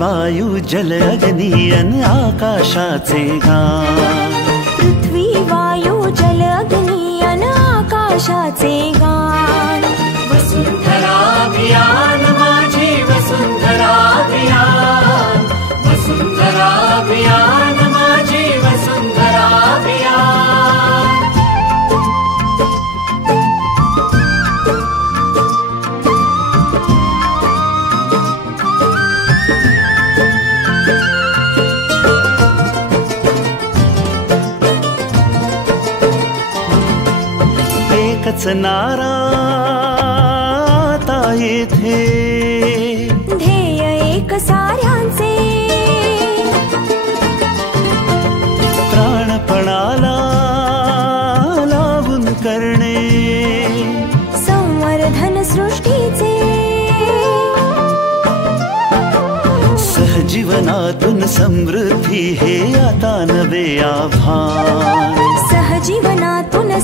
वायू जल अग्नी अन आकाशाचे गान। पृथ्वी वायू जल अग्नि अन आकाशाचे गान। वसुंधरा अभियान माझी वसुंधरा अभियान, वसुंधरा अभियान माझी वसुंधरा अभियान। एकच नारा आता येथे, ध्येय एक साऱ्यांचे। प्राणपणाला लावून करणे संवर्धन सृष्टीचे। सहजीवनातून समृद्धी हे आता नवे आव्हान। सहजीवनातून